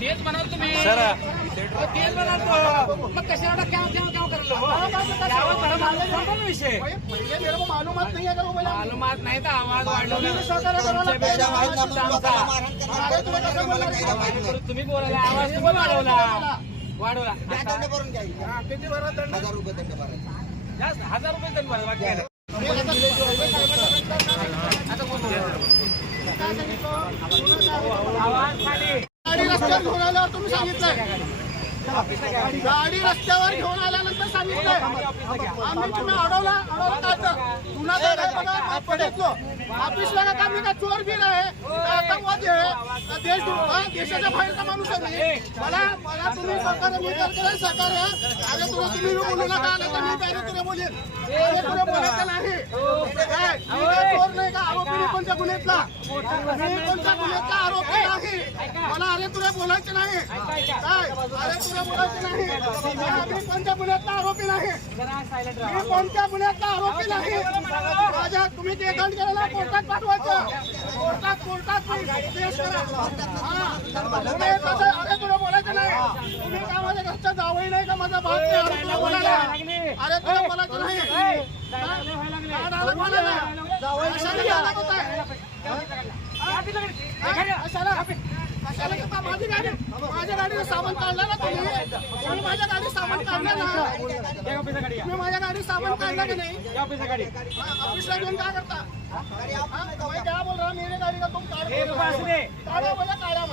तेच म्हणाल तुम्ही तेच म्हणाल मग कशाला क्या क्या क्या करलो विषय मालूमात नाही आहे का मालूमात नाही तर आवाज वाढवला तुम्ही बोलायला आवाज तुम्ही वाढवला किती भरा दंड 1000 रुपये दंड भरायचा जास्त 1000 रुपये दंड भरायचा बाकी काय गाडी रस्त्यावर घेऊन आल्यावर तुम्ही सांगितलंय गाडी रस्त्यावर घेऊन आल्यानंतर सांगितलंय आम्ही तुम्ही अडवला गुन्हा बघितलो ऑफिसला का मी का चोर बिल आहे आतंकवादी आहे देशाच्या बाहेरचा माणूस आहे मला तुम्ही सरकार सरकार अरे तुम्ही बोलू नका आलं तर मी काय तुला बोलेन तुला बोलायचं नाही चोर नाही का आरोपी कोणत्या गुन्ह्यातला कोणत्या गुन्ह्यातला आरोपी नाही मला अरे तुला बोलायचं नाही काय अरे तुला बोलायचं नाही मी कोणत्या गुन्ह्यातला आरोपी नाही मी कोणत्या गुन्ह्यातला आरोपी नाही माझ्या तुम्ही ते दंड केलेला कोर्टात पाठवायचं कोर्टात केस करा अरे तुला बोलायचं नाही तुम्ही का माझ्या घरचा जावई नाही का माझा भाग नाही तुला बोलायला अरे तुला बोलायचं नाही माझ्या गाडीवर सामान काढलं ना तुम्ही माझ्या गाडी सामान काढलं ना तुम्ही माझ्या गाडी सामान काढलं की नाही ऑफिसला घेऊन काय करता क्या बोल रहा मेरी गाड़ी का तुम काढ़ा बोला काढ़ा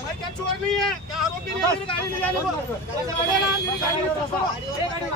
मैं क्या चोर नहीं है क्या आरोपी नहीं मेरी गाड़ी ले जाने को मेरी गाड़ी